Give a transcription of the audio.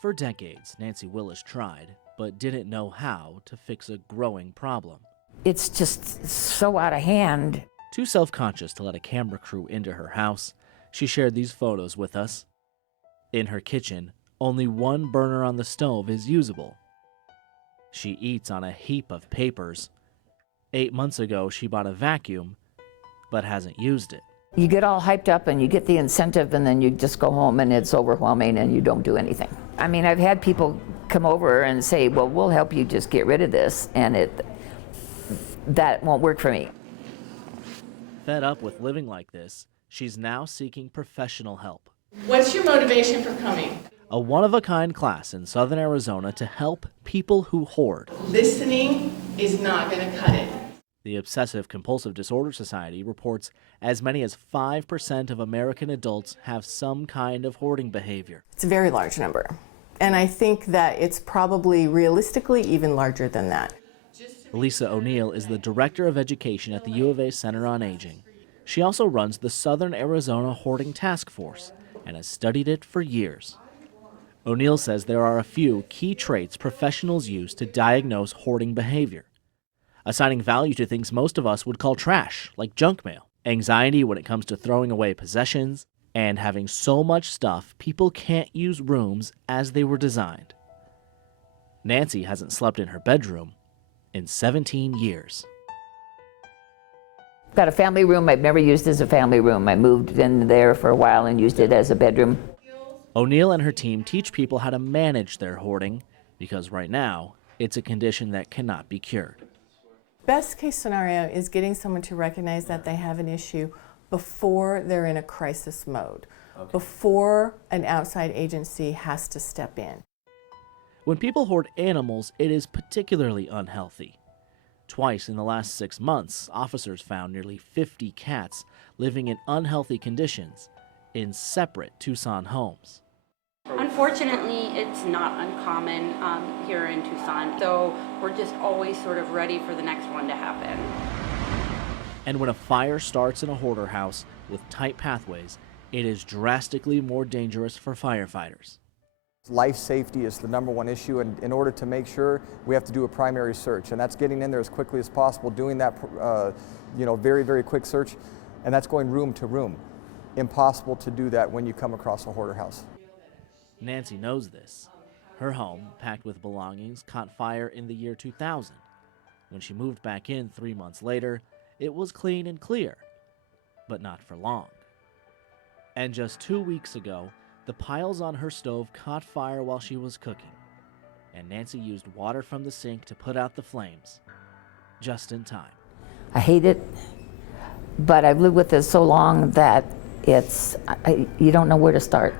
For decades, Nancy Willis tried, but didn't know how to fix a growing problem. It's just so out of hand. Too self-conscious to let a camera crew into her house, she shared these photos with us. In her kitchen, only one burner on the stove is usable. She eats on a heap of papers. 8 months ago, she bought a vacuum, but hasn't used it. You get all hyped up and you get the incentive, and then you just go home and it's overwhelming and you don't do anything. I mean, I've had people come over and say, well, we'll help you just get rid of this, and that won't work for me. Fed up with living like this, she's now seeking professional help. What's your motivation for coming? A one-of-a-kind class in southern Arizona to help people who hoard. Listening is not going to cut it. The Obsessive Compulsive Disorder Society reports as many as 5% of American adults have some kind of hoarding behavior. It's a very large number. And I think that it's probably realistically even larger than that. Lisa O'Neill is the Director of Education at the U of A Center on Aging. She also runs the Southern Arizona Hoarding Task Force and has studied it for years. O'Neill says there are a few key traits professionals use to diagnose hoarding behavior. Assigning value to things most of us would call trash, like junk mail, anxiety when it comes to throwing away possessions, and having so much stuff people can't use rooms as they were designed. Nancy hasn't slept in her bedroom in 17 years. Got a family room I've never used as a family room. I moved in there for a while and used it as a bedroom. O'Neill and her team teach people how to manage their hoarding because right now it's a condition that cannot be cured. Best case scenario is getting someone to recognize that they have an issue before they're in a crisis mode, before an outside agency has to step in. When people hoard animals, it is particularly unhealthy. Twice in the last 6 months, officers found nearly 50 cats living in unhealthy conditions in separate Tucson homes. Unfortunately, it's not uncommon here in Tucson, so we're just always sort of ready for the next one to happen. And when a fire starts in a hoarder house with tight pathways, it is drastically more dangerous for firefighters. Life safety is the #1 issue, and in order to make sure, we have to do a primary search, and that's getting in there as quickly as possible, doing that very, very quick search, and that's going room to room. Impossible to do that when you come across a hoarder house. Nancy knows this. Her home, packed with belongings, caught fire in the year 2000. When she moved back in 3 months later, it was clean and clear, but not for long. And just 2 weeks ago, the piles on her stove caught fire while she was cooking, and Nancy used water from the sink to put out the flames, just in time. I hate it, but I've lived with this so long that you don't know where to start.